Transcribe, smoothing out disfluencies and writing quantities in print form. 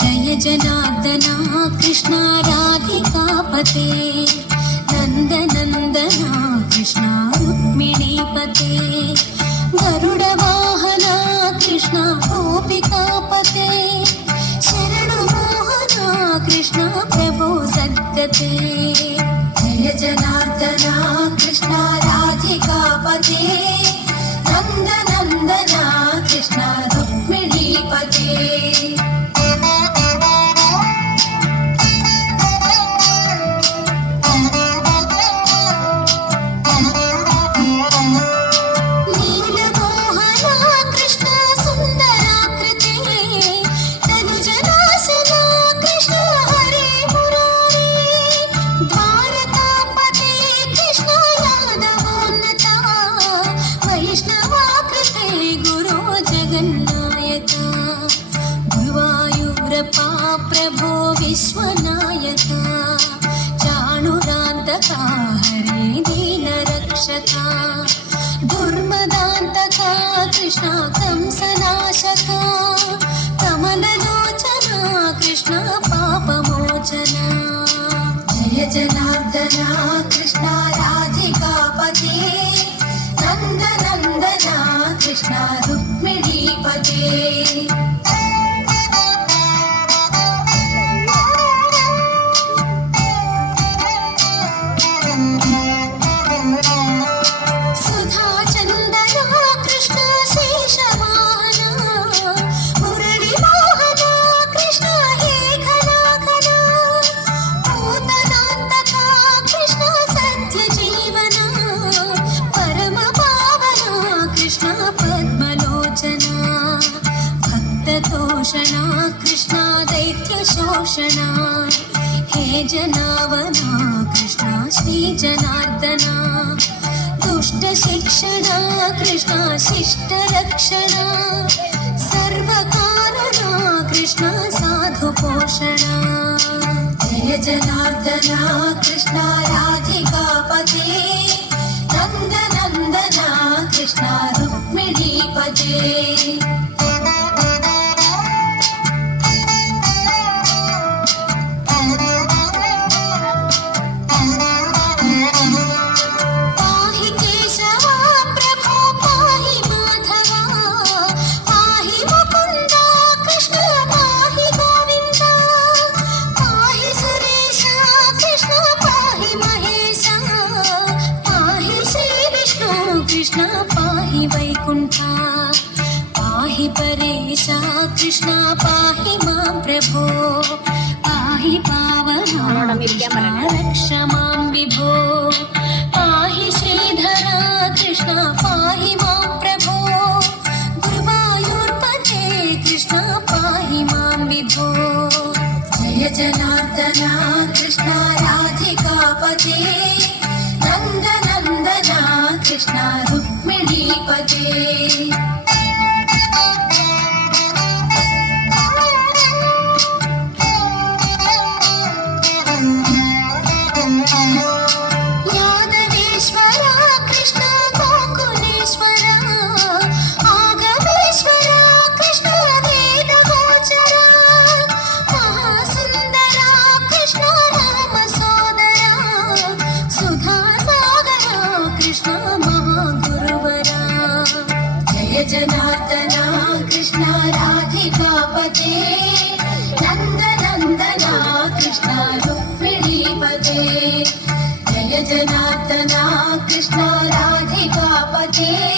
जय जनार्दना कृष्ण राधिकापते नन्दनन्दना कृष्ण रुक्मिणीपते गरुडवाहना कृष्ण गोपिकापते शरणमोहना कृष्ण प्रभो सद्गते जय जनार्दना कृष्ण राधिकापते नन्दनन्दना कृष्ण रुक्मिणीपते प्रभो विश्वनायका चाणुरान्तका हरे दीनरक्षका दुर्मदान्तका कृष्ण कंसनाशका कमललोचना कृष्ण पापमोचना जय जनार्दना कृष्ण राधिकापते नन्दनन्दना कृष्ण रुक्मिणीपते कृष्ण दैत्यशोषणा हे जनावना कृष्ण श्रीजनार्दना दुष्टशिक्षणा कृष्ण शिष्टरक्षणा सर्वकारणा कृष्ण साधुपोषणा जय जनार्दना कृष्ण राधिकापते नन्दनन्दना कृष्ण रुक्मिणीपते कृष्ण पाहि वैकुण्ठा पाहि परेशा कृष्ण पाहि मां प्रभो पाहि पावना कृष्ण रक्ष मां विभो पाहि श्रीधरा कृष्ण पाहि मां प्रभो गुरुवायूर्पते कृष्ण पाहि मां विभो जय जनार्दना कृष्ण राधिकापते नन्दनन्दना कृष्ण रुक्मिणीपते यादवेश्वरा कृष्ण गोकुलेश्वरा आगमेश्वरा कृष्ण वेदगोचरा महासुन्दरा कृष्ण रामसोदरा सुधासागरा कृष्ण महागुरुवरा जय जनार्दना कृष्ण राधिकापते नन्दनन्दना कृष्ण रुक्मिणीपते जय जनार्दना कृष्ण राधिकापते